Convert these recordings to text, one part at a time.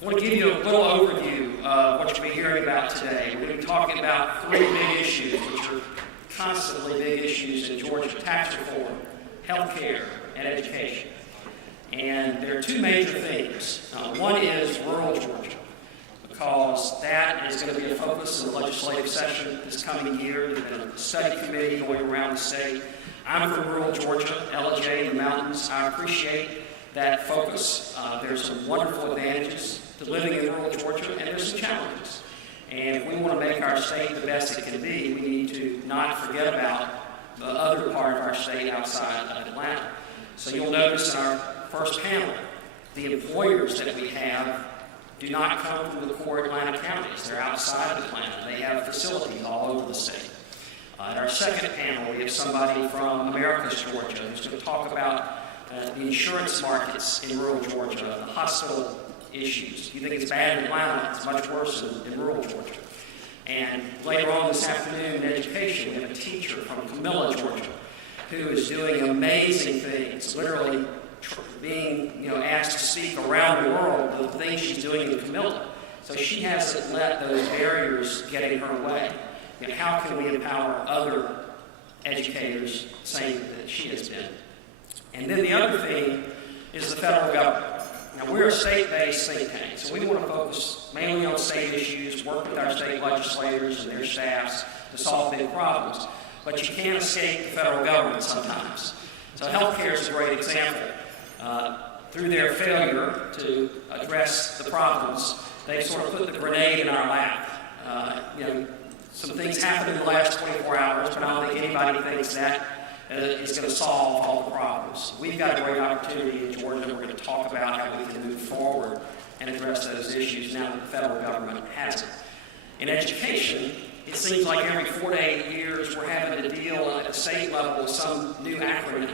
I want to give you a little overview of what you'll be hearing about today. We're going to be talking about three big issues, which are constantly big issues in Georgia: tax reform, health care, and education. And there are two major themes. One is rural Georgia, because that is going to be a focus in the legislative session this coming year. There's been a study committee going around the state. I'm from rural Georgia, LJ, the mountains. I appreciate that focus. There's some wonderful advantages to living in rural Georgia, and there's some challenges. And if we want to make our state the best it can be, we need to not forget about the other part of our state outside of Atlanta. So you'll notice in our first panel, the employers that we have do not come from the core Atlanta counties. They're outside of Atlanta. They have facilities all over the state. In our second panel, we have somebody from Americus, Georgia, who's going to talk about the insurance markets in rural Georgia, the hospital issues. You think it's bad in Atlanta, it's much worse in rural Georgia. And later on this afternoon in education, we have a teacher from Camilla, Georgia, who is doing amazing things, literally being asked to speak around the world the things she's doing in Camilla. So she hasn't let those barriers get in her way. How can we empower other educators, same that she has been? And then the other thing is the federal government. Now, we're a state-based think tank, so we want to focus mainly on state issues, work with our state legislators and their staffs to solve big problems. But you can't escape the federal government sometimes. So healthcare is a great example. Through their failure to address the problems, they sort of put the grenade in our lap. Some things happened in the last 24 hours, but I don't think anybody thinks that is going to solve all the problems. We've got a great opportunity in Georgia. We're going to talk about how we can move forward and address those issues now that the federal government has it. In education, it seems like every 4 to 8 years we're having to deal at the state level with some new acronym.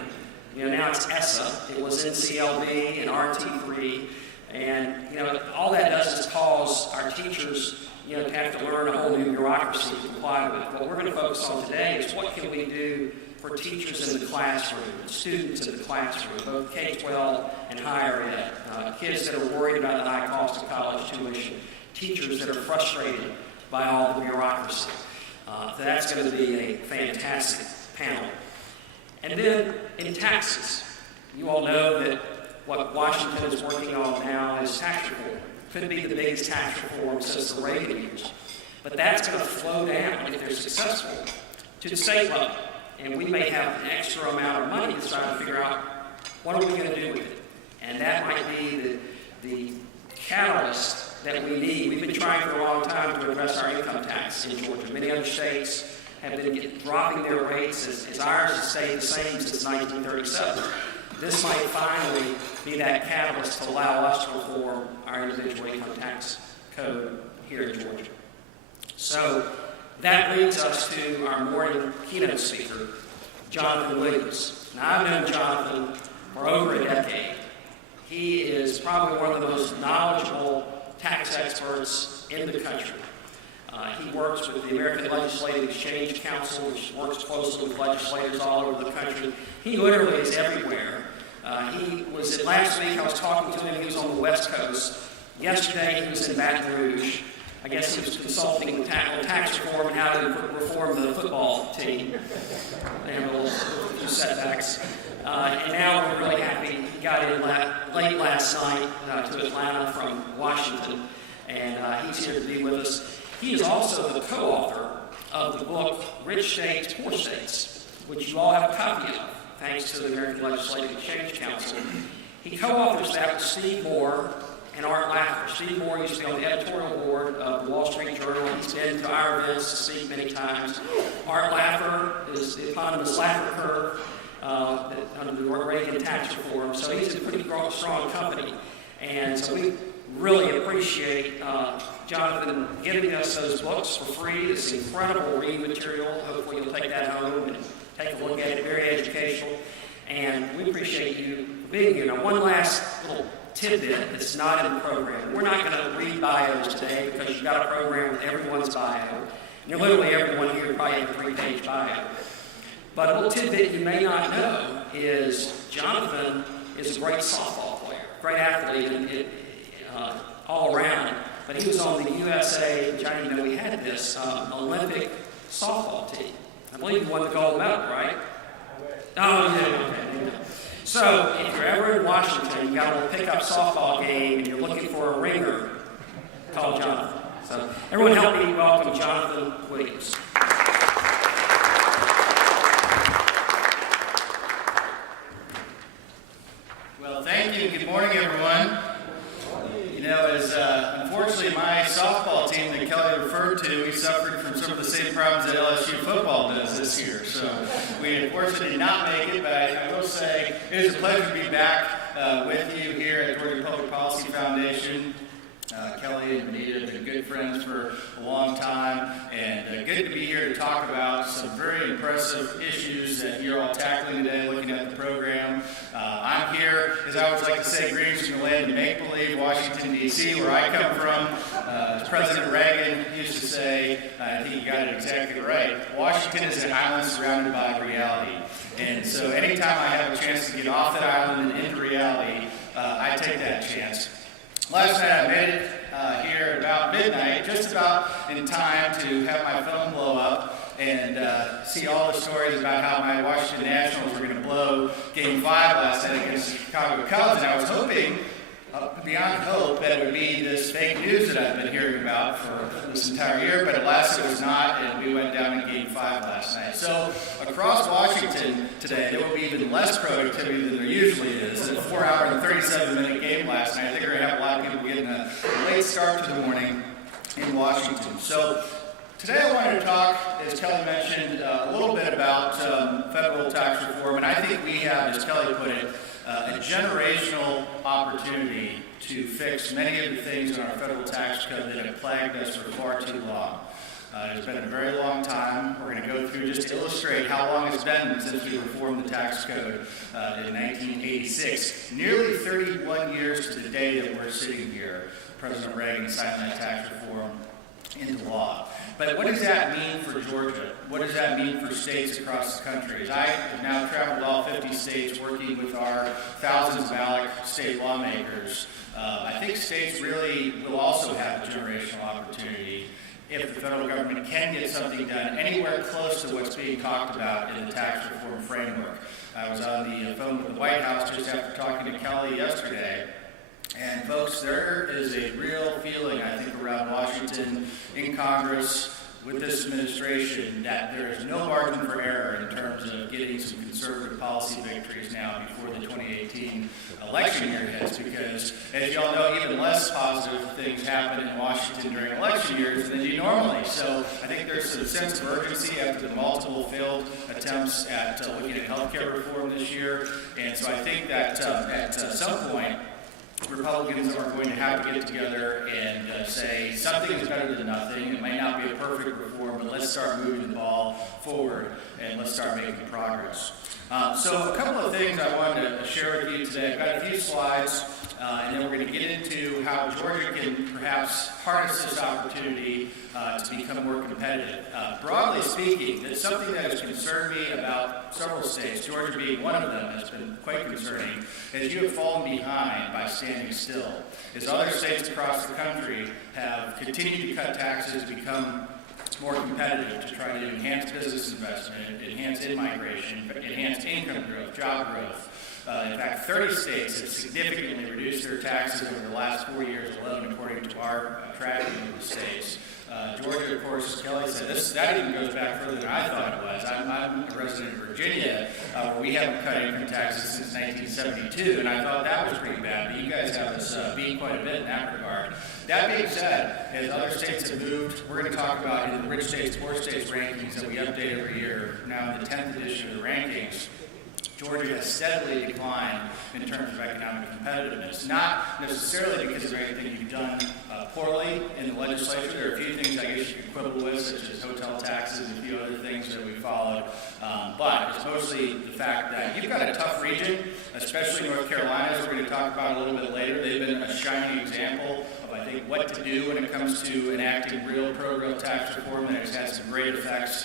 Now it's ESSA, it was NCLB and RT3, and all that does is cause our teachers to have to learn a whole new bureaucracy to comply with. What we're going to focus on today is what can we do for teachers in the classroom, students in the classroom, both K-12 and higher ed, kids that are worried about the high cost of college tuition, teachers that are frustrated by all the bureaucracy. That's going to be a fantastic panel. And then in taxes, you all know that what Washington is working on now is tax reform. Could be the biggest tax reform since the Reagan years. But that's going to flow down, if they're successful, to the state level. And we may have an extra amount of money to try to figure out what are we going to do with it. And that might be the catalyst that we need. We've been trying for a long time to address our income tax in Georgia. Many other states have been dropping their rates as ours has stayed the same since 1937. This might finally be that catalyst to allow us to reform our individual income tax code here in Georgia. So that leads us to our morning keynote speaker, Jonathan Williams. Now, I've known Jonathan for over a decade. He is probably one of the most knowledgeable tax experts in the country. He works with the American Legislative Exchange Council, which works closely with legislators all over the country. He literally is everywhere. Last week I was talking to him, he was on the West Coast. Yesterday he was in Baton Rouge. I guess he was consulting with tax reform and how to reform the football team. They have a few setbacks. And now we're really happy he got in late last night to Atlanta from Washington, and he's here to be with us. He is also the co-author of the book, Rich States, Poor States, which you all have a copy of, thanks to the American Legislative Exchange Council. He co-authors that with Steve Moore and Art Laffer. Steve Moore used to be on the editorial board of the Wall Street Journal. He's been to our events to speak many times. Art Laffer is the eponymous Laffer curve under the Reagan tax reform. So he's a pretty strong company. And so we really appreciate Jonathan giving us those books for free. It's incredible reading material. Hopefully you'll take that home and take a look at it. Very educational. And we appreciate you being here. Now, one last little tidbit that's not in the program. We're not going to read bios today because you've got a program with everyone's bio. And literally everyone here probably has a 3-page bio. But a little tidbit you may not know is Jonathan is a great softball player, great athlete, and all around. but he was on the USA, which I didn't know we had this, Olympic softball team. I believe he won the gold medal, right? Oh, yeah, okay. So, if you're ever in Washington, you got a little pickup softball game, and you're looking for a ringer, call Jonathan. So, everyone help me welcome Jonathan Williams. Well, thank you. Good morning, everyone. You know, as unfortunately my softball team that Kelly referred to, we suffered from some of the same problems that LSU football does this year. So we unfortunately did not make it, but I will say it is a pleasure to be back with you here at Georgia Public Policy Foundation. Kelly and Benita have been good friends for a long time, and good to be here to talk about some very impressive issues that you're all tackling today, looking at the program. I'm here, as I always like to say, greetings from the land of make-believe, Washington, D.C., where I come from. As President Reagan used to say, I think he got it exactly right, Washington is an island surrounded by reality. And so anytime I have a chance to get off that island and into reality, I take that chance. Last night I made it here at about midnight, just about in time to have my phone blow up and see all the stories about how my Washington Nationals were going to blow Game 5 last night against the Chicago Cubs. And I was hoping, beyond hope, that it would be this fake news that I've been hearing about for this entire year, but alas, it was not, and we went down in Game 5 last night. So across Washington today, there will be even less productivity than there usually is. It's a 4-hour and 37-minute game last night. I think we're going to have a lot of people getting a late start to the morning in Washington. So today I wanted to talk, as Kelly mentioned, a little bit about federal tax reform, and I think we have, as Kelly put it, a generational opportunity to fix many of the things in our federal tax code that have plagued us for far too long. It's been a very long time. We're going to go through just to illustrate how long it's been since we reformed the tax code in 1986. Nearly 31 years to the day that we're sitting here. President Reagan signed that tax reform into law. But what does that mean for Georgia? What does that mean for states across the country? As I have now traveled all 50 states working with our thousands of ALEC state lawmakers, I think states really will also have a generational opportunity if the federal government can get something done anywhere close to what's being talked about in the tax reform framework. I was on the phone with the White House just after talking to Kelly yesterday. And folks, there is a real feeling, I think, around Washington, in Congress, with this administration, that there is no margin for error in terms of getting some conservative policy victories now before the 2018 election year hits, because, as you all know, even less positive things happen in Washington during election years than you normally. So I think there's some sense of urgency after the multiple failed attempts at looking at health care reform this year. And so I think that at some point, Republicans are going to have to get together and say something is better than nothing. It might not be a perfect reform, but let's start moving the ball forward and let's start making progress. So a couple of things I wanted to share with you today. I've got a few slides, and then we're going to get into how Georgia can perhaps harness this opportunity to become more competitive. Broadly speaking, it's something that has concerned me about several states, Georgia being one of them, has been quite concerning, as you have fallen behind by standing still. As other states across the country have continued to cut taxes, become more competitive to try to enhance business investment, enhance in-migration, enhance income growth, job growth. In fact, 30 states have significantly reduced their taxes over the last 4 years alone, according to our tracking of the states. Georgia, of course, as Kelly said, that even goes back further than I thought it was. I'm a resident of Virginia, where we haven't cut income taxes since 1972, and I thought that was pretty bad, but you guys have us beat quite a bit in that regard. That being said, as other states have moved, we're going to talk about in the Rich States, Poor States rankings that we update every year, now in the 10th edition of the rankings. Georgia has steadily declined in terms of economic competitiveness, not necessarily because of anything you've done poorly in the legislature. There are a few things I guess you could quibble with, such as hotel taxes and a few other things that we followed. But it's mostly the fact that you've got a tough region, especially North Carolina, as we're going to talk about a little bit later. They've been a shining example of, I think, what to do when it comes to enacting real pro-growth tax reform that has had some great effects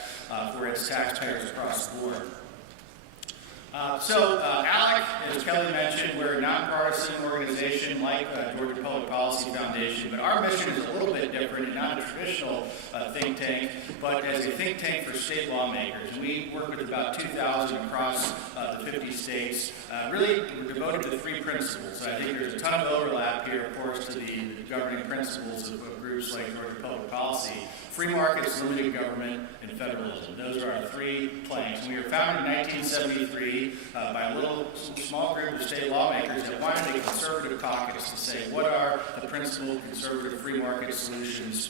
for its taxpayers across the board. ALEC, as Kelly mentioned, we're a nonpartisan organization like Georgia Public Policy Foundation, but our mission is a little bit different and not a traditional think tank, but as a think tank for state lawmakers. We work with about 2,000 across the 50 states. Really, we're devoted to 3 principles. I think there's a ton of overlap here, of course, to the governing principles of groups like Georgia Public Policy. Free markets, limited government, and federalism. Those are our 3 planks. We were founded in 1973 by a little small group of state lawmakers that wanted a conservative caucus to say, what are the principal conservative free market solutions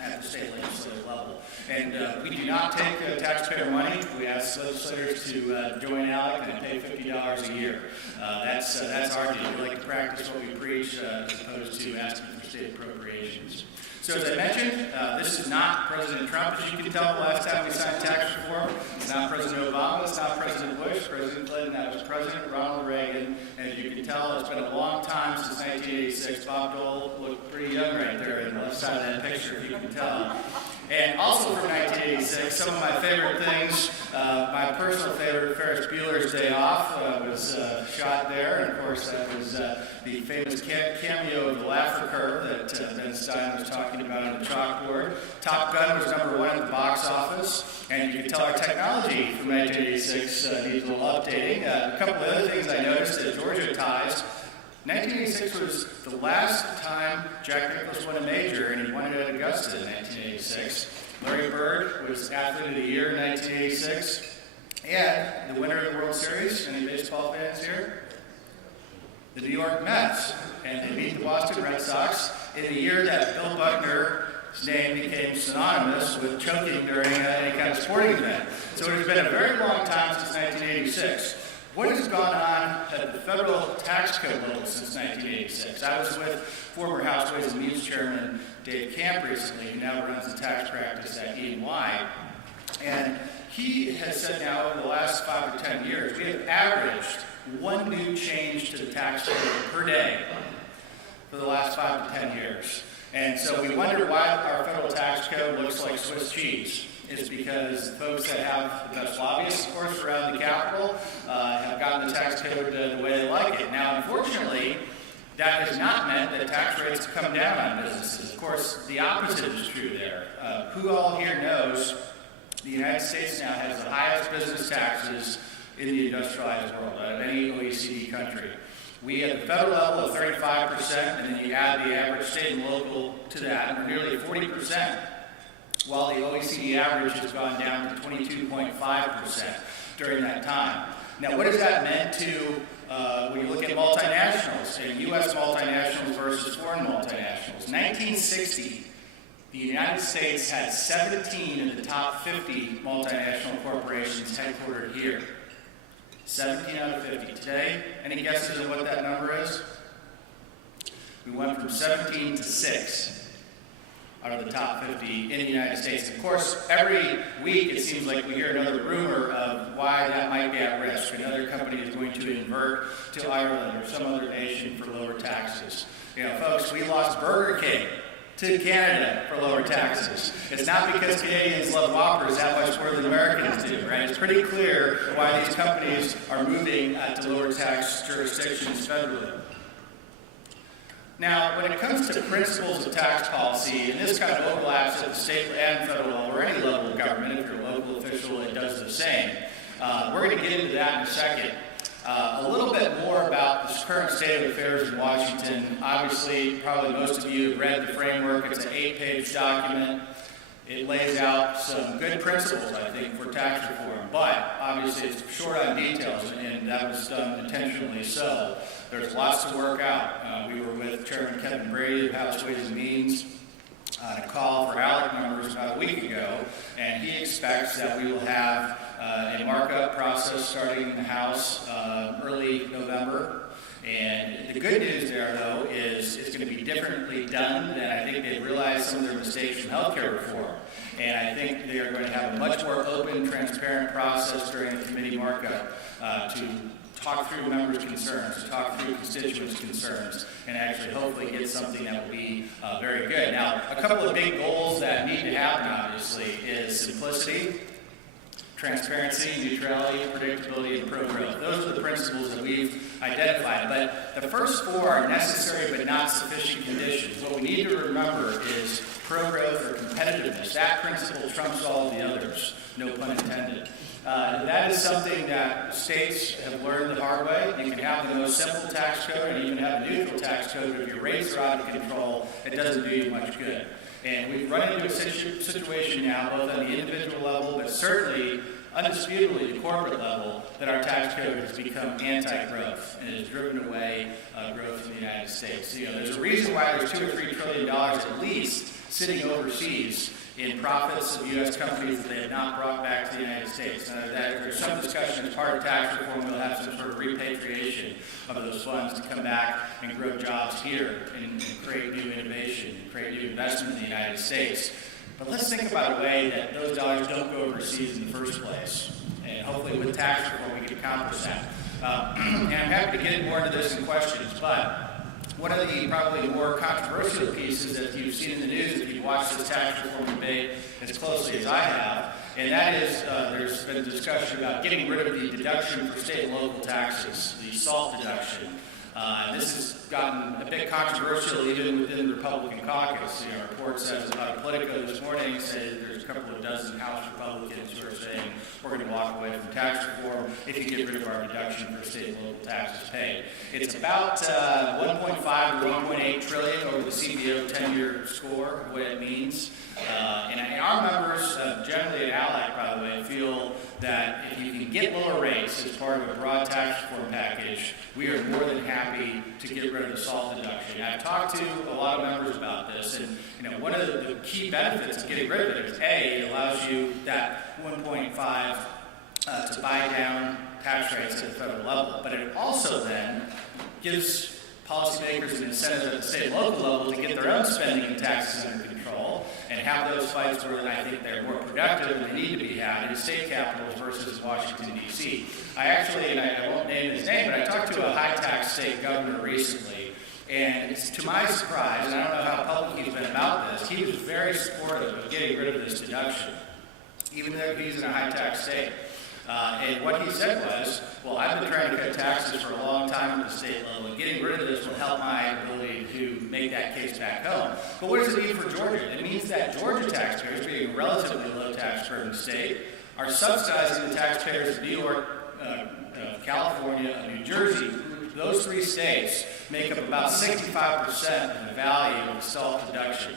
at the state legislative level? And we do not take taxpayer money. We ask legislators to join ALEC and pay $50 a year. That's our deal. We like to practice what we preach as opposed to asking for state appropriations. So as I mentioned, this is not President Trump, as you can tell the last time we signed tax reform. It's not President Obama, it's not President Bush, President Clinton, that was President Ronald Reagan. And as you can tell, it's been a long time since 1986. Bob Dole looked pretty young right there on the left side of that picture, if you can tell. And also from 1986, some of my favorite things, my personal favorite, Ferris Bueller's Day Off, was shot there. And of course, that was the famous cameo of the Laffer curve that Ben Stein was talking about on the chalkboard. Top Gun was #1 at the box office. And you can tell our technology from 1986 needs a little updating. A couple of other things I noticed at Georgia Ties. 1986 was the last time Jack Nicklaus won a major, and he won it at Augusta in 1986. Larry Bird was Athlete of the Year in 1986. And the winner of the World Series, any baseball fans here? The New York Mets. And they beat the Boston Red Sox in the year that Bill Buckner's name became synonymous with choking during any kind of sporting event. So it has been a very long time since 1986. What has gone on at the federal tax code level since 1986? I was with former House Ways and Means Chairman Dave Camp recently, who now runs the tax practice at E&Y. And he has said now over the last 5 to 10 years, we have averaged 1 new change to the tax code per day for the last 5 to 10 years. And so we wonder why our federal tax code looks like Swiss cheese. It's because folks that have the best lobbyists, of course, around the Capitol have gotten the tax code the way they like it. Now, unfortunately, that has not meant that tax rates have come down on businesses. Of course, the opposite is true there. Who all here knows the United States now has the highest business taxes in the industrialized world out of any OECD country? We at the federal level of 35%, and then you add the average state and local to that, and we're nearly 40%. While the OECD average has gone down to 22.5% during that time. Now, what has that meant to, when you look at multinationals, and U.S. multinationals versus foreign multinationals? 1960, the United States had 17 of the top 50 multinational corporations headquartered here. 17 out of 50. Today, any guesses on what that number is? We went from 17 to 6. Out of the top 50 in the United States. Of course, every week it seems like we hear another rumor of why that might be at risk. Another company is going to invert to Ireland or some other nation for lower taxes. You know, folks, we lost Burger King to Canada for lower taxes. It's not because Canadians love Whoppers that much more than Americans do, right? It's pretty clear why these companies are moving to lower tax jurisdictions federally. Now, when it comes to principles of tax policy, and this kind of overlaps at the state and federal level, or any level of government, if you're a local official, it does the same. We're going to get into that in a second. A little bit more about the current state of affairs in Washington. Obviously, probably most of you have read the framework. It's an 8-page document. It lays out some good principles, I think, for tax reform, but obviously it's short on details, and that was done intentionally so. There's lots to work out. We were with Chairman Kevin Brady of House Ways and Means on a call for ALEC members about a week ago, and he expects that we will have a markup process starting in the House early November. And the good news there, though, is it's going to be differently done than I think they realized some of their mistakes in healthcare reform. And I think they are going to have a much more open, transparent process during the committee markup to talk through members' concerns, to talk through constituents' concerns, and actually hopefully get something that will be very good. Now, a couple of big goals that need to happen, obviously, is simplicity, transparency, neutrality, predictability, and pro-growth. Those are the principles that we've identified. But the first four are necessary but not sufficient conditions. What we need to remember is pro-growth or competitiveness. That principle trumps all the others, no pun intended. That is something that states have learned the hard way. You can have the most simple tax code and even have a neutral tax code, but if your rates are out of control, it doesn't do you much good. And we've run into a situation now, both on the individual level, but certainly, undisputably, the corporate level, that our tax code has become anti-growth and has driven away growth in the United States. You know, there's a reason why there's $2 or $3 trillion at least sitting overseas in profits of U.S. companies that they have not brought back to the United States. There's some discussion as part of tax reform we'll have some sort of repatriation of those funds to come back and grow jobs here and create new innovation, create new investment in the United States. But let's think about a way that those dollars don't go overseas in the first place. And hopefully with tax reform we can accomplish that. And I'm happy to get more into this in questions, but one of the probably more controversial pieces that you've seen in the news if you've watched this tax reform debate as closely as I have, and that is there's been a discussion about getting rid of the deduction for state and local taxes, the SALT deduction. This has gotten a bit controversial even within the Republican caucus. You know, reports as about Politico this morning say there's a couple of dozen House Republicans who are saying we're going to walk away from tax reform if you get rid of our deduction for state and local taxes paid. It's about 1.5 to 1.8 trillion over the CBO 10-year score of what it means. And our members, generally at ALAC, by the way, feel that if you can get lower rates as part of a broad tax reform package, we are more than happy to get rid of the SALT deduction. I've talked to a lot of members about this, and you know, one of the key benefits of getting rid of it is A, it allows you that 1.5 to buy down tax rates at the federal level, but it also then gives policymakers an incentive at the state and local level to get their own spending and taxes under control and have those fights where I think they're more productive and they need to be had in state capitals versus Washington, D.C. I actually, and I won't name his name, but I talked to a high-tax state governor recently, and it's to my surprise, and I don't know how public he's been about this, he was very supportive of getting rid of this deduction, even though he's in a high-tax state. And what he said was, well, I've been trying to cut taxes for a long time at the state level, and getting rid of this will help my ability to make that case back home. But what does it mean for Georgia? It means that Georgia taxpayers, being a relatively low tax burden state, are subsidizing the taxpayers of New York, California, and New Jersey. Those three states make up about 65% of the value of the SALT deduction.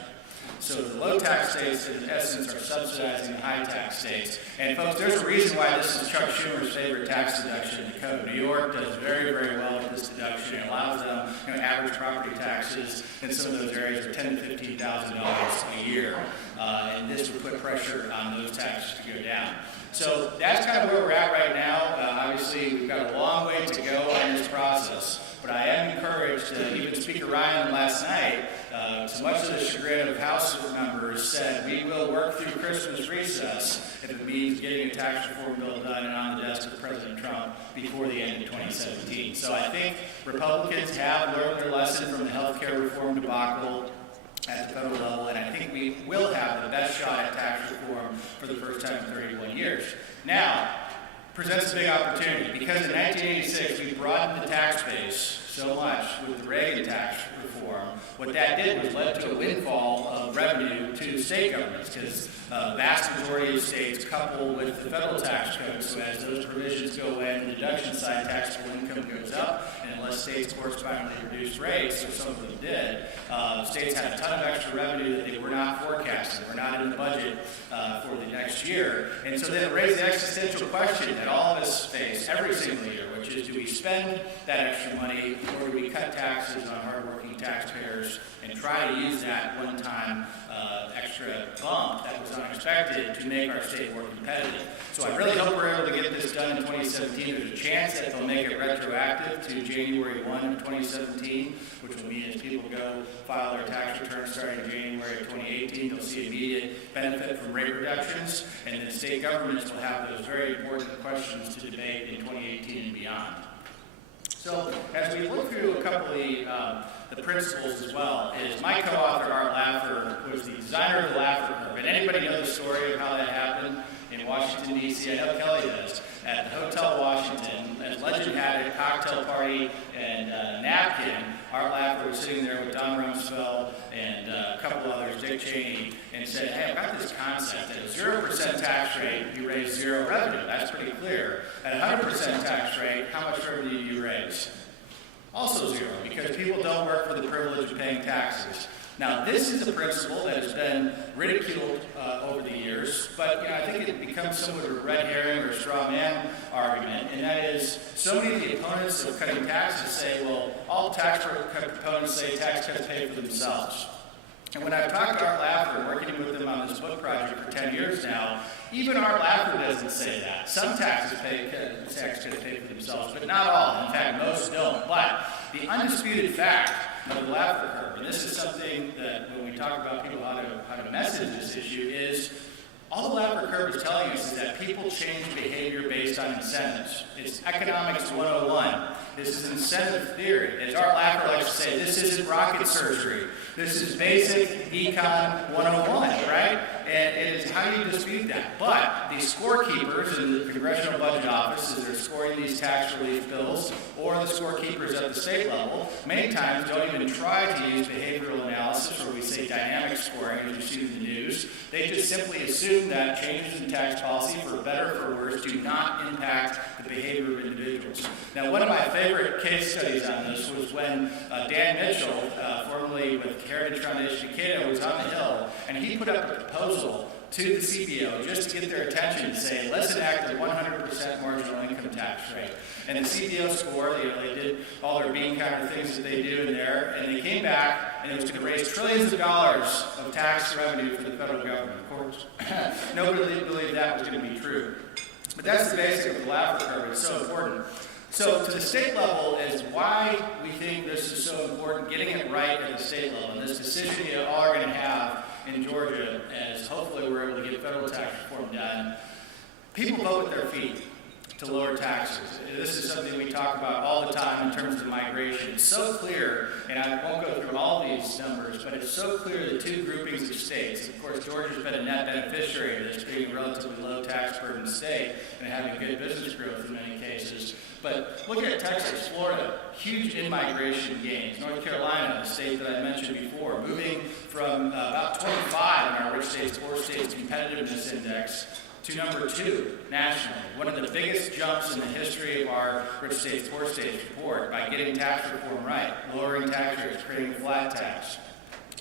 So the low tax states, in essence, are subsidizing the high tax states. And folks, there's a reason why this is Chuck Schumer's favorite tax deduction in the code. New York does very, very well with this deduction. It allows them, average property taxes in some of those areas are $10,000 to $15,000 a year. And this would put pressure on those taxes to go down. So that's kind of where we're at right now. Obviously, we've got a long way to go on this process. But I am encouraged, even Speaker Ryan last night, to much of the chagrin of House members, said we will work through Christmas recess if it means getting a tax reform bill done and on the desk of President Trump before the end of 2017. So I think Republicans have learned their lesson from the health care reform debacle at the federal level, and I think we will have the best shot at tax reform for the first time in 31 years. Now, presents a big opportunity because in 1986 we broadened the tax base so much with the Reagan tax reform. What that did was led to a windfall of revenue to state governments because the vast majority of states couple with the federal tax code. So as those provisions go away and the deduction side taxable income goes up, and unless states correspondingly reduce rates, or some of them did, states had a ton of extra revenue that they were not forecasting, were not in the budget for the next year. And so then it raised the existential question that all of us face every single year, which is, do we spend that extra money or do we cut taxes on hardworking taxpayers and try to use that one-time extra bump that was unexpected to make our state more competitive? So I really hope we're able to get this done in 2017. There's a chance that they'll make it retroactive to January 1 of 2017, which will mean as people go file their tax returns starting in January of 2018, they'll see immediate benefit from rate reductions, and then state governments will have those very important questions to debate in 2018 and beyond. So as we look through a couple of the principles as well, is my co-author, Art Laffer, was the designer of the Laffer curve. And anybody know the story of how that happened? in Washington, D.C. I know Kelly does, at the Hotel Washington. As legend had it, cocktail party and napkin. Art Laffer was sitting there with Don Rumsfeld and a couple others, Dick Cheney, and said, hey, I've got this concept. At a 0% tax rate, you raise zero revenue. That's pretty clear. At a 100% tax rate, how much revenue do you raise? Also zero, because people don't work for the privilege of paying taxes. Now, this is a principle that has been ridiculed over the years, but I think it becomes somewhat of a red herring or a straw man argument, and that is so many of the opponents of cutting taxes say, well, all tax proponents say tax cuts pay for themselves. And when I've talked to Art Laffer, working with him on this book project for 10 years now, even Art Laffer doesn't say that. Some tax cuts pay for themselves, but not all. In fact, most don't. But the undisputed fact of the Laffer curve, and this is something that when we talk about people how to message this issue, is all the Laffer curve is telling us is that people change behavior based on incentives. It's economics 101. This is incentive theory. As Art Laffer likes to say, this isn't rocket surgery. This is basic econ 101, right? And it is how do you dispute that? But the scorekeepers in the Congressional Budget Office, as they're scoring these tax relief bills, or the scorekeepers at the state level, many times don't even try to use behavioral analysis, or we say dynamic scoring, as you see in the news. They just simply assume that changes in tax policy, for better or for worse, do not impact the behavior of individuals. Now, one of my favorite case studies on this was when Dan Mitchell, formerly with Heritage Foundation of Cato, was on the Hill, and he put up a proposal to the CBO just to get their attention to say, let's enact a 100% marginal income tax rate. And the CBO score, they did all their bean counter things that they do in there, and they came back, and it was going to raise trillions of dollars of tax revenue for the federal government. Of course, nobody believed that was going to be true. But that's the basic of the Laffer curve. It's so important. So to the state level is why we think this is so important, getting it right at the state level. And this decision you all are going to have in Georgia, as hopefully we're able to get federal tax reform done. People vote with their feet to lower taxes. This is something we talk about all the time in terms of migration. It's so clear, and I won't go through all these numbers, but it's so clear the two groupings of states. Of course, Georgia's been a net beneficiary of this, being a relatively low tax burden state and having good business growth in many cases. But look at Texas, Florida, huge in-migration gains. North Carolina, the state that I mentioned before, moving from about 25 in our Rich States, Poor States Competitiveness Index to number 2 nationally. One of the biggest jumps in the history of our Rich States, Poor States report by getting tax reform right, lowering tax rates, creating a flat tax,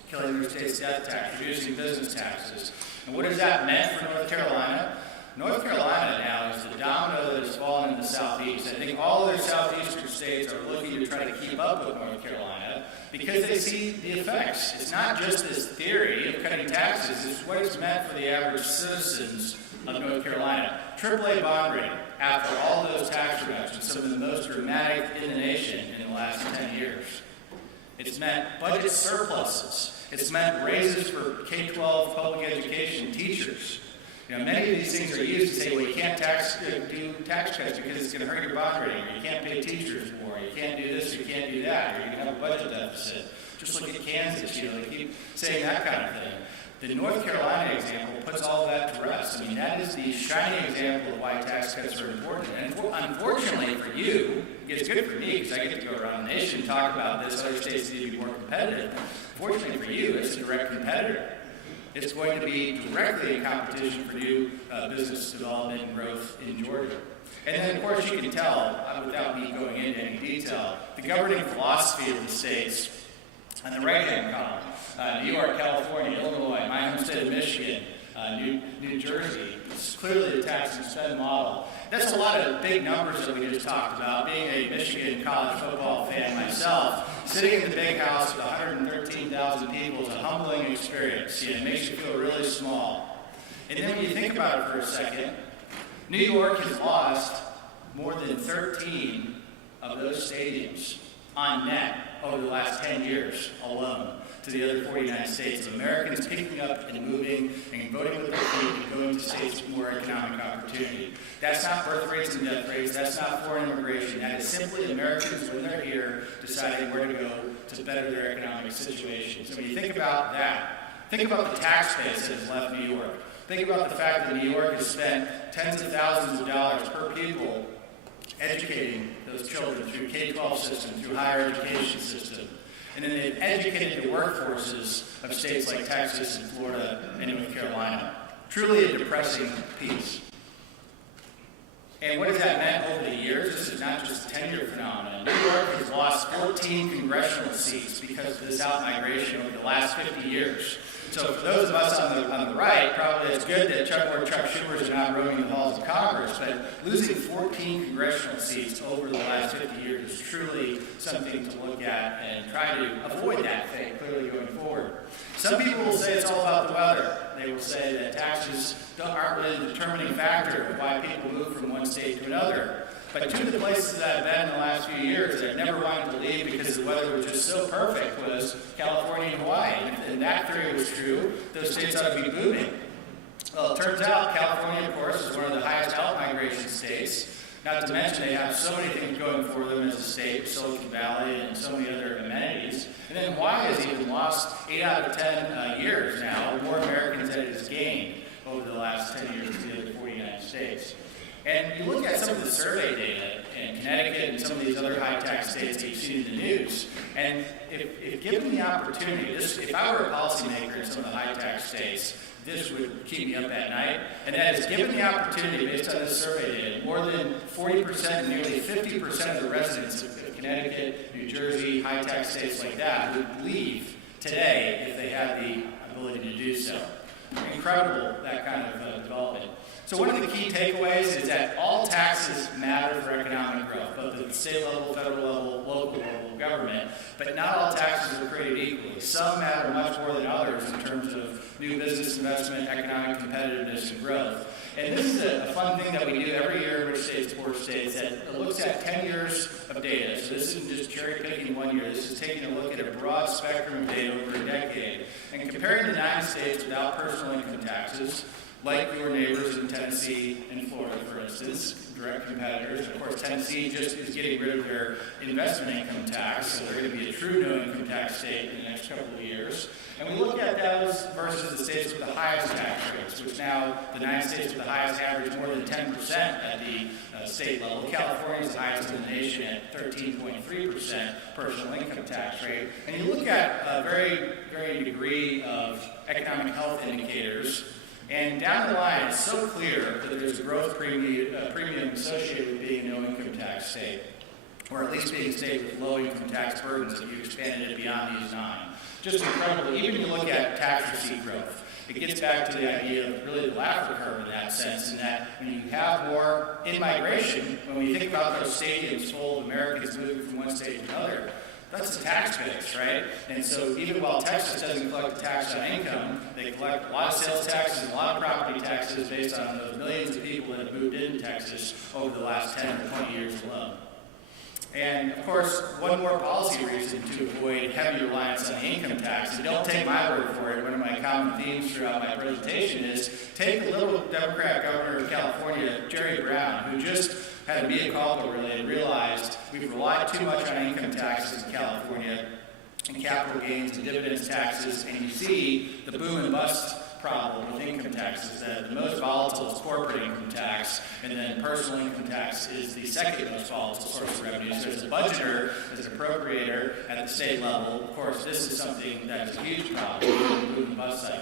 killing Rich States death tax, reducing business taxes. And what has that meant for North Carolina? North Carolina now is the domino that has fallen in the southeast. I think all other southeastern states are looking to try to keep up with North Carolina because they see the effects. It's not just this theory of cutting taxes, it's what it's meant for the average citizens of North Carolina. AAA bond rating, after all those tax reductions, some of the most dramatic in the nation in the last 10 years. It's meant budget surpluses. It's meant raises for K-12 public education teachers. Many of these things are used to say, well, you can't do tax cuts because it's going to hurt your bond rating, or you can't pay teachers more, you can't do this, you can't do that, or you're going to have a budget deficit. Just look at Kansas, they keep saying that kind of thing. The North Carolina example puts all of that to rest. That is the shining example of why tax cuts are important. And unfortunately for you, it's good for me because I get to go around the nation and talk about this, other states need to be more competitive. Fortunately for you, it's a direct competitor. It's going to be directly in competition for new business development and growth in Georgia. And then, of course, you can tell, without me going into any detail, the governing philosophy of the states on the right-hand column, New York, California, Illinois, my home state of Michigan, New Jersey, it's clearly the tax and spend model. That's a lot of big numbers that we just talked about. Being a Michigan college football fan myself, sitting in the big house with 113,000 people is a humbling experience. It makes you feel really small. And then when you think about it for a second, New York has lost more than 13 of those stadiums on net over the last 10 years alone to the other 49 states. Americans picking up and moving and voting with their feet and going to states with more economic opportunity. That's not birth rates and death rates. That's not foreign immigration. That is simply Americans, when they're here, deciding where to go to better their economic situation. So when you think about that, think about the tax base that has left New York. Think about the fact that New York has spent tens of thousands of dollars per pupil educating those children through K-12 system, through higher education system. And then they've educated the workforces of states like Texas and Florida and North Carolina. Truly a depressing piece. And what has that meant over the years? This is not just a 10-year phenomenon. New York has lost 14 congressional seats because of this out-migration over the last 50 years. So for those of us on the right, probably it's good that Chuck Schumers are not roaming the halls of Congress, but losing 14 congressional seats over the last 50 years is truly something to look at and try to avoid that fate clearly going forward. Some people will say it's all about the weather. They will say that taxes aren't really the determining factor of why people move from one state to another. But two of the places that I've been in the last few years that I've never wanted to leave because the weather was just so perfect was California and Hawaii. And that theory was true. Those states ought to be booming. Well, it turns out California, of course, is one of the highest out-migration states. Not to mention they have so many things going for them as a state, Silicon Valley and so many other amenities. And then Hawaii has even lost 8 out of 10 years now, more Americans than it has gained over the last 10 years to the other 49 states. And you look at some of the survey data in Connecticut and some of these other high-tax states that you've seen in the news, and if given the opportunity, if I were a policymaker in some of the high-tax states, this would keep me up at night, and that is given the opportunity based on this survey data, more than 40%, nearly 50% of the residents of Connecticut, New Jersey, high-tax states like that would leave today if they had the ability to do so. Incredible, that kind of development. So one of the key takeaways is that all taxes matter for economic growth, both at the state level, federal level, local level government, but not all taxes are created equally. Some matter much more than others in terms of new business investment, economic competitiveness, and growth. And this is a fun thing that we do every year in Rich States, Poor States that looks at 10 years of data. So this isn't just cherry picking one year. This is taking a look at a broad spectrum of data over a decade and comparing the 9 states without personal income taxes, like your neighbors in Tennessee and Florida, for instance, direct competitors. Of course, Tennessee just is getting rid of their investment income tax, so they're going to be a true no income tax state in the next couple of years. And we look at those versus the states with the highest tax rates, which now the 9 states with the highest average more than 10% at the state level. California is the highest in the nation at 13.3% personal income tax rate. And you look at a varying degree of economic health indicators, and down the line, it's so clear that there's a growth premium associated with being a no-income tax state, or at least being a state with low-income tax burdens if you expanded it beyond these 9. Just incredible. Even you look at tax receipt growth, it gets back to the idea of really the Laffer curve in that sense, in that when you have more in-migration, when we think about those stadiums full of Americans moving from one state to another, that's the tax base, right? And so even while Texas doesn't collect a tax on income, they collect a lot of sales taxes and a lot of property taxes based on those millions of people that have moved into Texas over the last 10 or 20 years alone. And of course, one more policy reason to avoid heavy reliance on income tax, and don't take my word for it, one of my common themes throughout my presentation is take the liberal Democrat governor of California, Jerry Brown, who just had a media call really and realized we've relied too much on income taxes in California and capital gains and dividends taxes, and you see the boom and bust problem with income taxes, that the most volatile is corporate income tax, and then personal income tax is the second most volatile source of revenue. So as a budgeter, as an appropriator at the state level, of course, this is something that is a huge problem with the boom and bust cycle.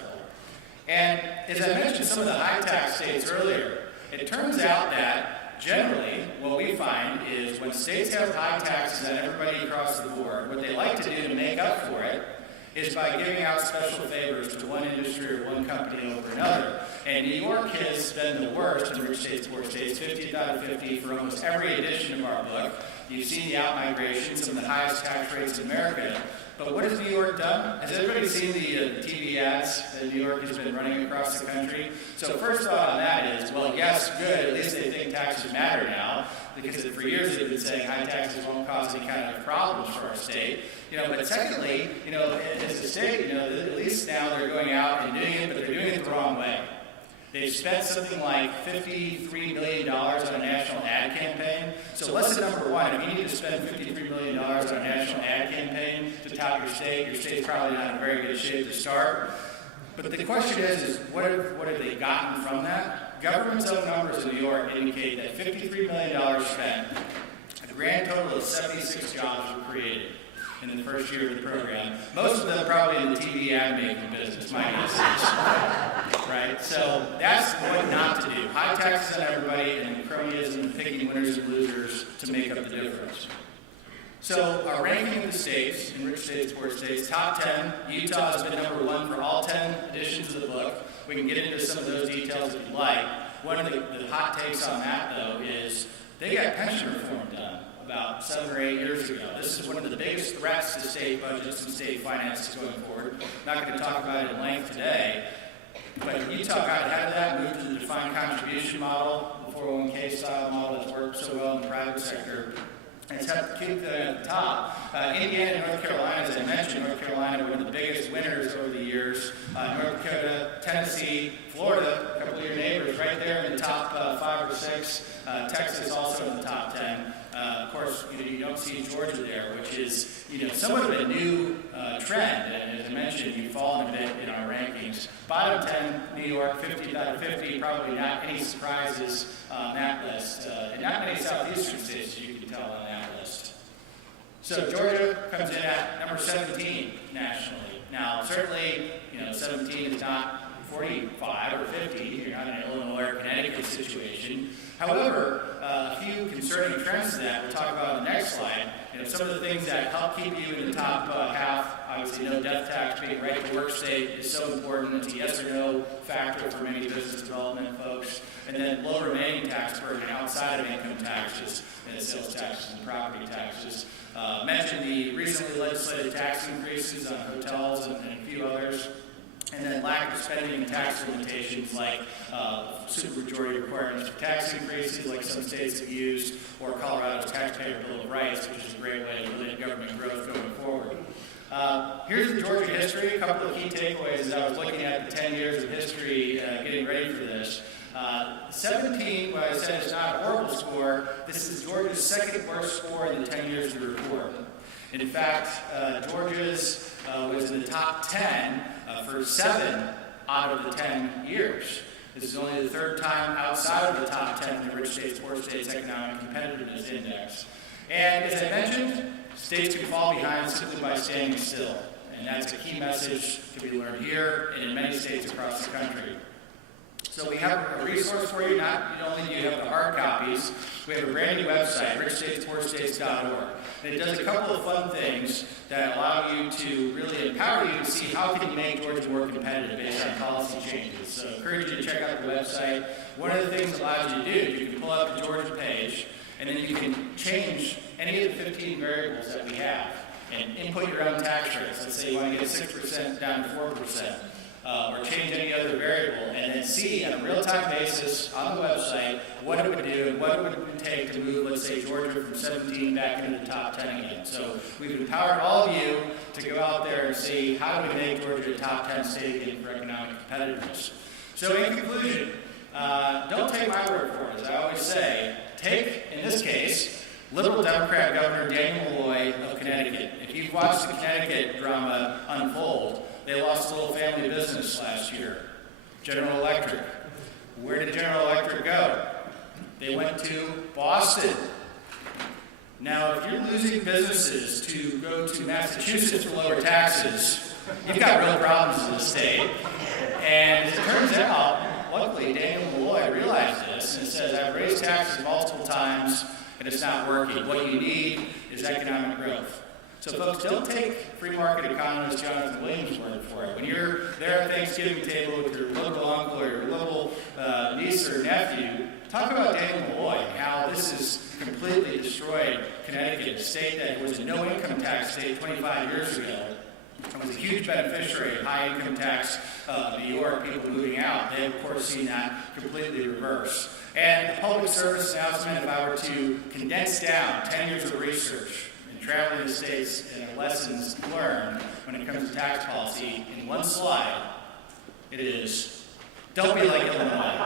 And as I mentioned some of the high tax states earlier, it turns out that generally what we find is when states have high taxes on everybody across the board, what they like to do to make up for it is by giving out special favors to one industry or one company over another. And New York has been the worst in Rich States, Poor States, 50th out of 50 for almost every edition of our book. You've seen the out-migration, some of the highest tax rates in America. But what has New York done? Has everybody seen the TV ads that New York has been running across the country? So first thought on that is, well, yes, good, at least they think taxes matter now, because for years they've been saying high taxes won't cause any kind of problems for our state. But secondly, as a state, at least now they're going out and doing it, but they're doing it the wrong way. They've spent something like $53 million on a national ad campaign. So lesson number one, if you need to spend $53 million on a national ad campaign to tout your state's probably not in very good shape to start. But the question is what have they gotten from that? Government's own numbers in New York indicate that $53 million spent, a grand total of 76 jobs were created in the first year of the program. Most of them probably in the TV ad making business, my guess is. Right? So that's what not to do. High taxes on everybody and cronyism and picking winners and losers to make up the difference. So our ranking of the states, in rich states, poor states, top 10, Utah has been number 1 for all 10 editions of the book. We can get into some of those details if you like. One of the hot takes on that, though, is they got pension reform done about 7 or 8 years ago. This is one of the biggest threats to state budgets and state finances going forward. Not going to talk about it in length today, but Utah got ahead of that, moved to the defined contribution model, the 401k style model that's worked so well in the private sector. And it's helped keep them at the top. Indiana and North Carolina, as I mentioned, North Carolina were one of the biggest winners over the years. North Dakota, Tennessee, Florida, a couple of your neighbors, right there in the top 5 or 6. Texas also in the top 10. Of course, you don't see Georgia there, which is somewhat of a new trend. And as I mentioned, you've fallen a bit in our rankings. Bottom 10, New York, 50 out of 50. Probably not any surprises on that list, and not many southeastern states, as you can tell on that list. So Georgia comes in at number 17 nationally. Now, certainly, 17 is not 45 or 50. You're not in an Illinois or Connecticut situation. However, a few concerning trends to that we'll talk about on the next slide. Some of the things that help keep you in the top half, obviously no death tax, being right to work state is so important. It's a yes or no factor for many business development folks. And then low remaining tax burden outside of income taxes and sales taxes and property taxes. Mentioned the recently legislated tax increases on hotels and a few others. And then lack of spending and tax limitations like supermajority requirements for tax increases like some states have used, or Colorado's taxpayer bill of rights, which is a great way to limit government growth going forward. Here's the Georgia history. A couple of key takeaways as I was looking at the 10 years of history getting ready for this. 17, what I said is not a horrible score. This is Georgia's second worst score in the 10 years of the report. In fact, Georgia's was in the top 10 for 7 out of the 10 years. This is only the third time outside of the top 10 in the Rich States, Poor States Economic Competitiveness Index. And as I mentioned, states can fall behind simply by standing still. And that's a key message to be learned here and in many states across the country. So we have a resource for you. Not only do you have the hard copies, we have a brand new website, richstatespoorstates.org. And it does a couple of fun things that allow you to really empower you to see how can you make Georgia more competitive based on policy changes. So I encourage you to check out the website. One of the things it allows you to do is you can pull up the Georgia page, and then you can change any of the 15 variables that we have and input your own tax rates. Let's say you want to get 6% down to 4%. Or change any other variable, and then see on a real-time basis on the website what it would do and what it would take to move, let's say, Georgia from 17 back into the top 10 again. So we've empowered all of you to go out there and see how do we make Georgia a top 10 state again for economic competitiveness. So in conclusion, don't take my word for it. As I always say, take, in this case, Liberal Democrat Governor Daniel Malloy of Connecticut. If you've watched the Connecticut drama unfold, they lost a little family business last year, General Electric. Where did General Electric go? They went to Boston. Now, if you're losing businesses to go to Massachusetts for lower taxes, you've got real problems in the state. And as it turns out, luckily, Daniel Malloy realized this and says, I've raised taxes multiple times, and it's not working. What you need is economic growth. So folks, don't take free market economist Jonathan Williams' word for it. When you're there at Thanksgiving table with your liberal uncle or your liberal niece or nephew, talk about Daniel Malloy and how this has completely destroyed Connecticut, a state that was a no-income tax state 25 years ago. It was a huge beneficiary of high income tax New York, people moving out. They have, of course, seen that completely reverse. And the public service announcement, if I were to condense down 10 years of research, traveling the states and lessons learned when it comes to tax policy in one slide, it is, don't be like Illinois.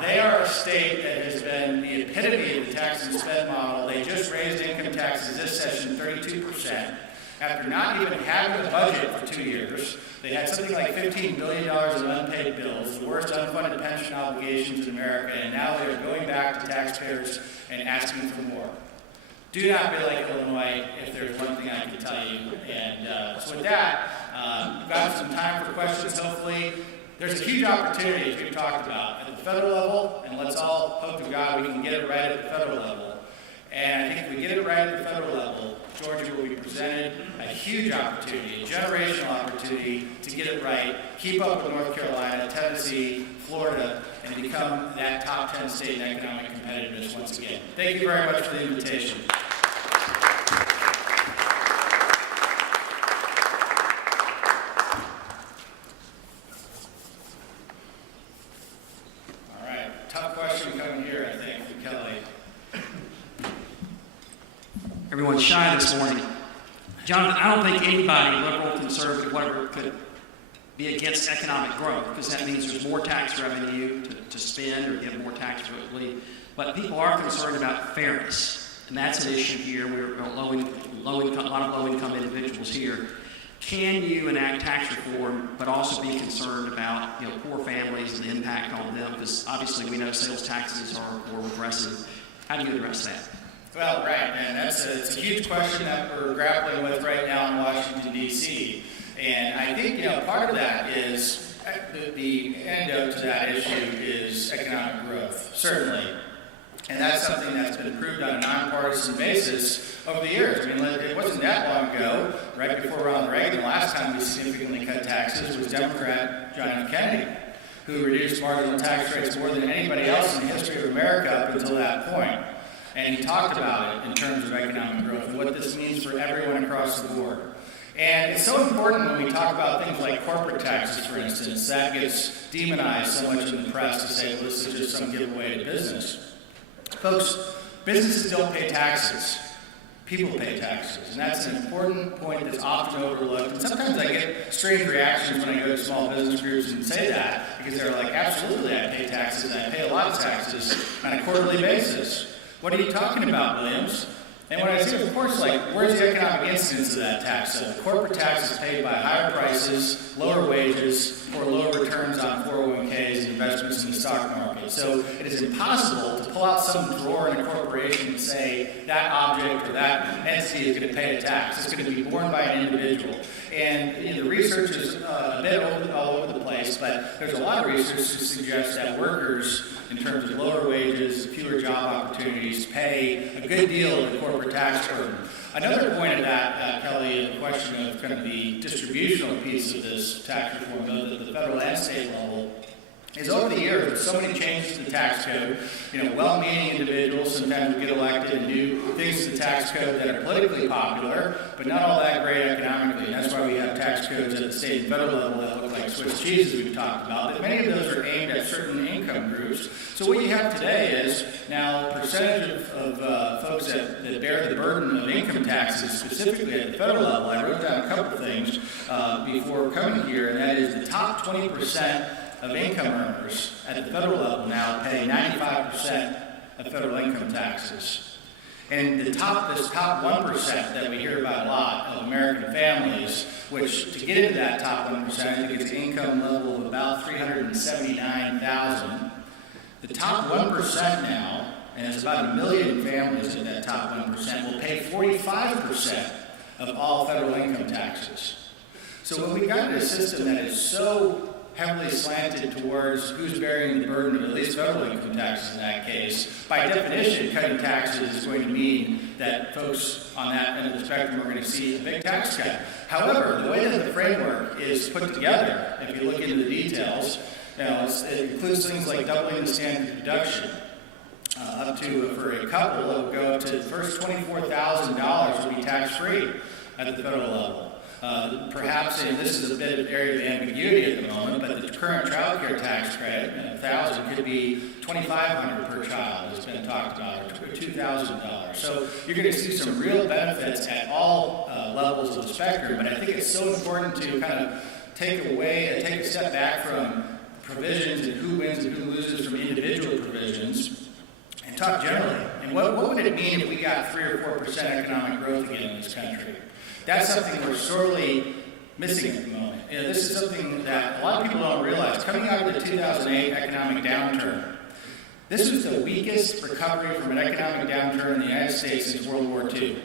They are a state that has been the epitome of the tax and spend model. They just raised income taxes this session 32%. after not even having a budget for 2 years. They had something like $15 billion in unpaid bills, the worst unfunded pension obligations in America, and now they're going back to taxpayers and asking for more. Do not be like Illinois, if there's one thing I can tell you. And so with that, we've got some time for questions, hopefully. There's a huge opportunity, as we've talked about, at the federal level, and let's all hope to God we can get it right at the federal level. And I think if we get it right at the federal level, Georgia will be presented a huge opportunity, a generational opportunity to get it right, keep up with North Carolina, Tennessee, Florida, and become that top 10 state in economic competitiveness once again. Thank you very much for the invitation. All right, tough question coming here, I think, from Kelly. Everyone's shy this morning. Jonathan, I don't think anybody, liberal, conservative, whatever, could be against economic growth, because that means there's more tax revenue to spend or give more tax relief. But people are concerned about fairness, and that's an issue here. We're a lot of low-income individuals here. Can you enact tax reform, but also be concerned about poor families and the impact on them? Because obviously we know sales taxes are more regressive. How do you address that? Well, right, and it's a huge question that we're grappling with right now in Washington, D.C. And I think, part of that is, the antidote to that issue is economic growth, certainly. And that's something that's been proved on a nonpartisan basis over the years. I mean, it wasn't that long ago, right before Ronald Reagan, the last time we significantly cut taxes was Democrat John F. Kennedy, who reduced marginal tax rates more than anybody else in the history of America up until that point. And he talked about it in terms of economic growth and what this means for everyone across the board. And it's so important when we talk about things like corporate taxes, for instance, that gets demonized so much in the press to say, well, this is just some giveaway to business. Folks, businesses don't pay taxes. People pay taxes. And that's an important point that's often overlooked. And sometimes I get strange reactions when I go to small business groups and say that, because they're like, absolutely, I pay taxes, and I pay a lot of taxes on a quarterly basis. What are you talking about, Williams? And when I say, of course, where's the economic incidence of that tax? So the corporate tax is paid by higher prices, lower wages, or lower returns on 401ks and investments in the stock market. So it is impossible to pull out some drawer in a corporation and say that object or that entity is going to pay a tax. It's going to be borne by an individual. And the research is a bit all over the place, but there's a lot of research to suggest that workers, in terms of lower wages, fewer job opportunities, pay a good deal of the corporate tax burden. Another point of that, Kelly, the question of kind of the distributional piece of this tax reform, both at the federal and state level, is over the years, there's so many changes to the tax code. Well-meaning individuals sometimes get elected and do things to the tax code that are politically popular, but not all that great economically. And that's why we have tax codes at the state and federal level that look like Swiss cheese, as we've talked about. But many of those are aimed at certain income groups. So what you have today is now a percentage of folks that bear the burden of income taxes, specifically at the federal level. I wrote down a couple of things before coming here, and that is the top 20% of income earners at the federal level now pay 95% of federal income taxes. And this top 1% that we hear about a lot of American families, which to get into that top 1%, I think it's an income level of about $379,000. The top 1% now, and it's about 1 million families in that top 1%, will pay 45% of all federal income taxes. So when we've got a system that is so heavily slanted towards who's bearing the burden of at least federal income taxes in that case, by definition, cutting taxes is going to mean that folks on that end of the spectrum are going to see a big tax cut. However, the way that the framework is put together, if you look into the details, it includes things like doubling the standard deduction. Up to, for a couple, it will go up to the first $24,000 will be tax-free at the federal level. Perhaps, and this is a bit of area of ambiguity at the moment, but the current child care tax credit, $1,000, could be $2,500 per child, has been talked about, or $2,000. So you're going to see some real benefits at all levels of the spectrum, but I think it's so important to kind of take a step back from provisions and who wins and who loses from individual provisions and talk generally. And what would it mean if we got 3 or 4% economic growth again in this country? That's something we're sorely missing at the moment. This is something that a lot of people don't realize. Coming out of the 2008 economic downturn, this was the weakest recovery from an economic downturn in the United States since World War II.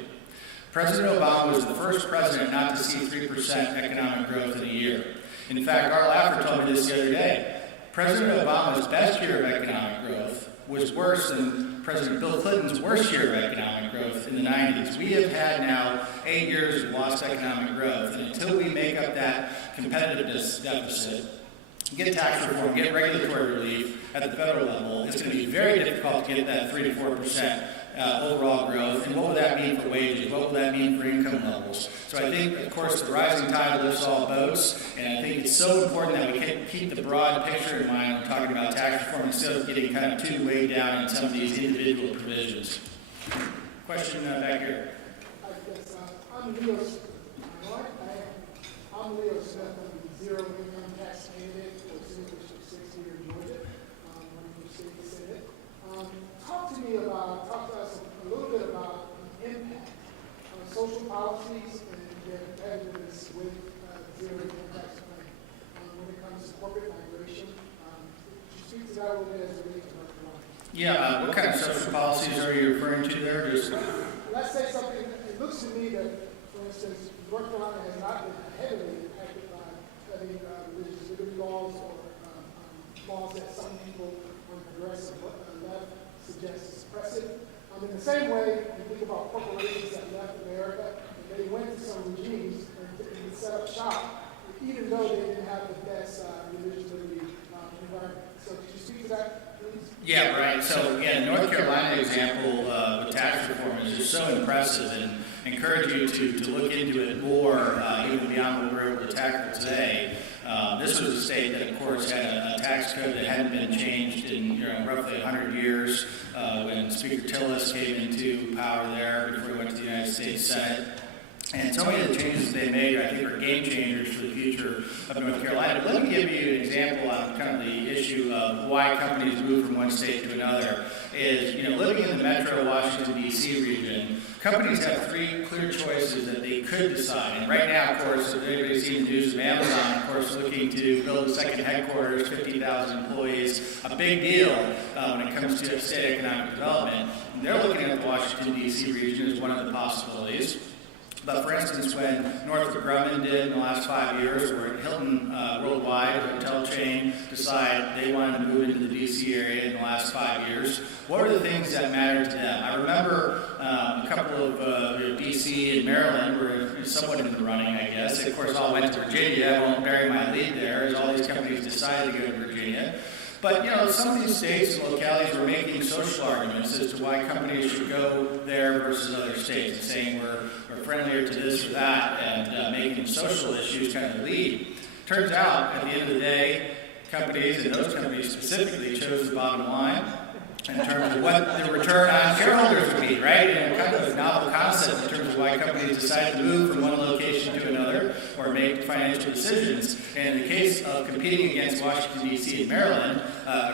President Obama was the first president not to see 3% economic growth in a year. In fact, Carl Laffer told me this the other day. President Obama's best year of economic growth was worse than President Bill Clinton's worst year of economic growth in the 90s. We have had now 8 years of lost economic growth, and until we make up that competitiveness deficit, get tax reform, get regulatory relief at the federal level, it's going to be very difficult to get that 3 to 4% overall growth. And what will that mean for wages? What will that mean for income levels? So I think, of course, the rising tide lifts all boats, and I think it's so important that we keep the broad picture in mind when talking about tax reform instead of getting kind of too weighed down in some of these individual provisions. Question back here. I'm Leo Smith. I'm Leo Smith. I'm the zero income tax candidate for District 60 here in Georgia, running for state senate. Talk to us a little bit about the impact on social policies and their competitiveness with zero income tax plan when it comes to corporate migration. Could you speak to that a little bit as it relates to North Carolina? Yeah, what kind of social policies are you referring to there? Let's say something. It looks to me that, for instance, North Carolina has not been heavily impacted by any religious liberty laws or laws that some people on the progressive left suggest is oppressive. In the same way, you think about corporations that left America, and they went to some regimes and set up shop, even though they didn't have the best religious liberty environment. So could you speak to that, please? Yeah, right. So, the North Carolina example with tax reform is just so impressive, and encourage you to look into it more, even beyond what we're able to tackle today. This was a state that, of course, had a tax code that hadn't been changed in roughly 100 years when Speaker Tillis came into power there before he went to the United States Senate. And so many of the changes they made, I think, are game changers for the future of North Carolina. But let me give you an example on kind of the issue of why companies move from one state to another. Is, living in the metro Washington, D.C. region, companies have 3 clear choices that they could decide. And right now, of course, if anybody's seen the news of Amazon, of course, looking to build a second headquarters, 50,000 employees, a big deal when it comes to state economic development. And they're looking at the Washington, D.C. region as one of the possibilities. But for instance, when Northrop Grumman did in the last 5 years, or Hilton Worldwide, a hotel chain, decided they wanted to move into the D.C. area in the last 5 years, what were the things that mattered to them? I remember a couple of D.C. and Maryland were somewhat in the running, I guess. They, of course, all went to Virginia. I won't bury my lead there, as all these companies decided to go to Virginia. But, some of these states and localities were making social arguments as to why companies should go there versus other states, and saying we're friendlier to this or that, and making social issues kind of lead. Turns out, at the end of the day, companies, and those companies specifically, chose the bottom line in terms of what the return on shareholders would be, right? And kind of a novel concept in terms of why companies decide to move from one location to another or make financial decisions. And in the case of competing against Washington, D.C. and Maryland,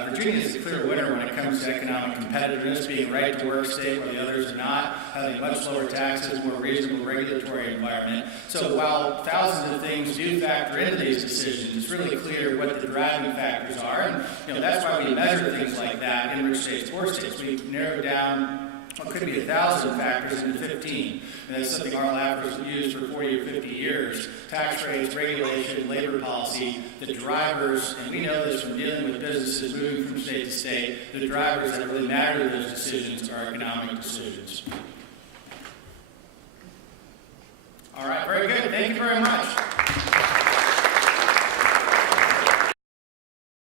Virginia is the clear winner when it comes to economic competitiveness, being a right-to-work state where the others are not, having much lower taxes, more reasonable regulatory environment. So while thousands of things do factor into these decisions, it's really clear what the driving factors are. And that's why we measure things like that in rich states, poor states. We narrow down what could be 1,000 factors into 15. And that's something our lab has used for 40 or 50 years. Tax rates, regulation, labor policy, the drivers, and we know this from dealing with businesses moving from state to state, the drivers that really matter to those decisions are economic decisions. All right, very good. Thank you very much.